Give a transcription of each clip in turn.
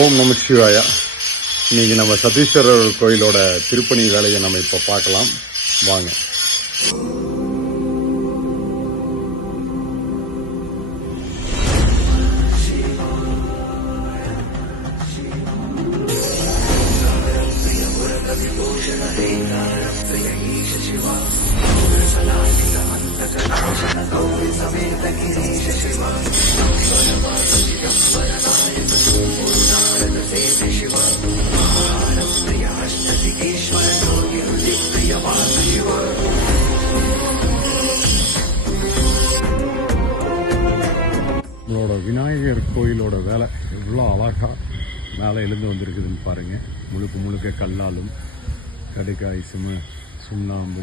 ஓம் நம சிவாயா இன்னைக்கு நம்ம சதீஸ்வரர் கோயிலோட திருப்பணி வேலையை நம்ம இப்போ பார்க்கலாம் வாங்க விநாயகர் கோயிலோட வேலை எவ்வளோ அழகாக மேலே எழுந்து வந்திருக்குதுன்னு பாருங்கள் முழுக்க முழுக்க கல்லாலும் கடுக்காய் சிம சுண்ணாம்பு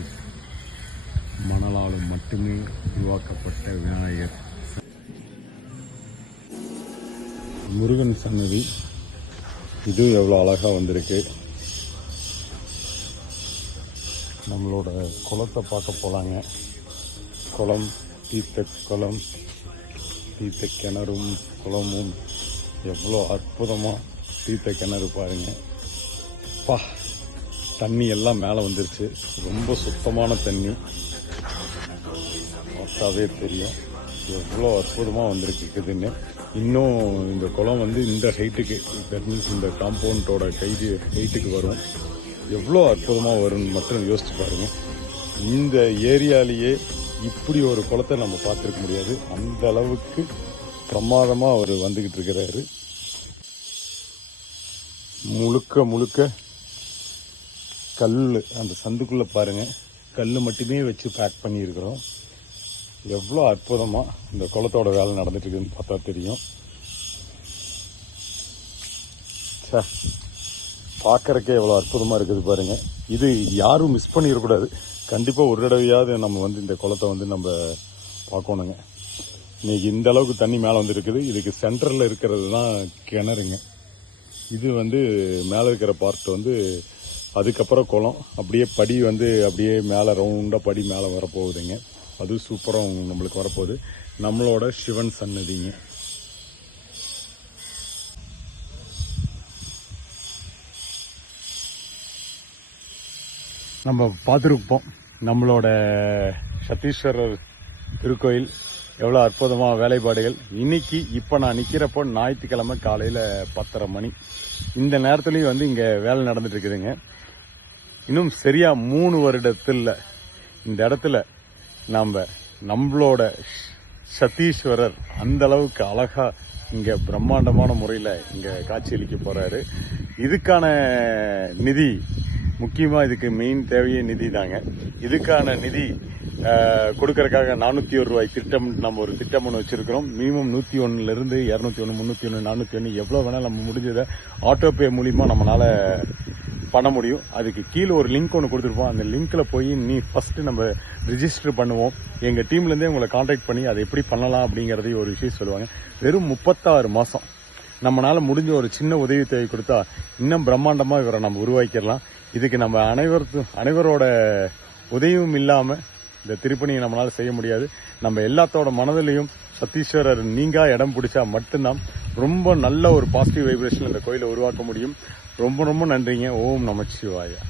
மணலாலும் மட்டுமே உருவாக்கப்பட்ட விநாயகர் முருகன் சன்னதி இது எவ்வளோ அழகாக வந்திருக்கு நம்மளோட குளத்தை பார்க்க போகலாங்க குளம் தீர்த்த குளம் தீர்த்த கிணறும் குளமும் எவ்வளோ அற்புதமாக தீர்த்த கிணறு பாருங்க பா தண்ணி எல்லாம் மேலே வந்துருச்சு ரொம்ப சுத்தமான தண்ணி பார்த்தாவே தெரியும் எவ்வளோ அற்புதமாக வந்துருக்குதுன்னு இன்னும் இந்த குளம் வந்து இந்த ஹைட்டுக்கு மீன்ஸ் இந்த காம்பவுண்டோட கைது ஹைட்டுக்கு வரும் எவ்வளோ அற்புதமாக வரும்னு மட்டும் யோசிச்சு பாருங்கள் இந்த ஏரியாலேயே இப்படி ஒரு குளத்தை நம்ம பார்த்துருக்க முடியாது அந்த அளவுக்கு பிரமாதமாக அவர் வந்துக்கிட்டு இருக்கிறாரு முழுக்க முழுக்க கல் அந்த சந்துக்குள்ளே பாருங்கள் கல் மட்டுமே வச்சு பேக் பண்ணியிருக்கிறோம் எவ்வளோ அற்புதமாக இந்த குளத்தோட வேலை நடந்துட்டுருக்குன்னு பார்த்தா தெரியும் சார் பார்க்குறக்கே எவ்வளோ அற்புதமாக இருக்குது பாருங்கள் இது யாரும் மிஸ் பண்ணிடக்கூடாது கண்டிப்பாக ஒரு தடவையாவது நம்ம வந்து இந்த குளத்தை வந்து நம்ம பார்க்கணுங்க இன்றைக்கி இந்த அளவுக்கு தண்ணி மேலே வந்துருக்குது இதுக்கு சென்டரில் இருக்கிறது தான் கிணறுங்க இது வந்து மேலே இருக்கிற பார்ட் வந்து அதுக்கப்புறம் குளம் அப்படியே படி வந்து அப்படியே மேலே ரவுண்டாக படி மேலே வரப்போகுதுங்க அது சூப்பராக நம்மளுக்கு வரப்போகுது நம்மளோட சிவன் சன்னதிங்க நம்ம பார்த்துருப்போம் நம்மளோட சத்தீஸ்வரர் திருக்கோயில் எவ்வளோ அற்புதமாக வேலைப்பாடுகள் இன்னைக்கு இப்போ நான் நிற்கிறப்போ ஞாயிற்றுக்கிழமை காலையில் பத்தரை மணி இந்த நேரத்துலையும் வந்து இங்கே வேலை நடந்துட்டு இருக்குதுங்க இன்னும் சரியாக மூணு வருடத்தில் இந்த இடத்துல நாம் நம்மளோட சத்தீஸ்வரர் அந்த அளவுக்கு அழகா இங்கே பிரம்மாண்டமான முறையில் இங்கே காட்சியளிக்க போகிறாரு இதுக்கான நிதி முக்கியமாக இதுக்கு மெயின் தேவையே நிதி தாங்க இதுக்கான நிதி கொடுக்கறக்காக நானூற்றி ஒரு ரூபாய் திட்டம் நம்ம ஒரு திட்டம் ஒன்று வச்சிருக்கிறோம் மினிமம் நூற்றி ஒன்றுலேருந்து இரநூத்தி ஒன்று முந்நூற்றி ஒன்று நானூற்றி ஒன்று எவ்வளோ வேணாலும் நம்ம முடிஞ்சதை ஆட்டோபே மூலிமா நம்மளால பண்ண முடியும் அதுக்கு கீழே ஒரு லிங்க் ஒன்று கொடுத்துருப்போம் அந்த லிங்க்ல போய் நீ ஃபஸ்ட்டு நம்ம ரிஜிஸ்டர் பண்ணுவோம் எங்கள் டீம்லேருந்தே உங்களை கான்டாக்ட் பண்ணி அதை எப்படி பண்ணலாம் அப்படிங்கறதையும் ஒரு விஷயம் சொல்லுவாங்க வெறும் முப்பத்தாறு மாதம் நம்மளால் முடிஞ்ச ஒரு சின்ன உதவி தேவை கொடுத்தா இன்னும் பிரம்மாண்டமாக இவரை நம்ம உருவாக்கிடலாம் இதுக்கு நம்ம அனைவருக்கும் அனைவரோட உதவியும் இல்லாமல் இந்த திருப்பணியை நம்மளால் செய்ய முடியாது நம்ம எல்லாத்தோட மனதிலையும் சத்தீஸ்வரர் நீங்கா இடம் பிடிச்சா மட்டும்தான் ரொம்ப நல்ல ஒரு பாசிட்டிவ் வைப்ரேஷன் இந்த கோயிலை உருவாக்க முடியும் ரொம்ப ரொம்ப நன்றிங்க ஓம் நமச்சிவாயா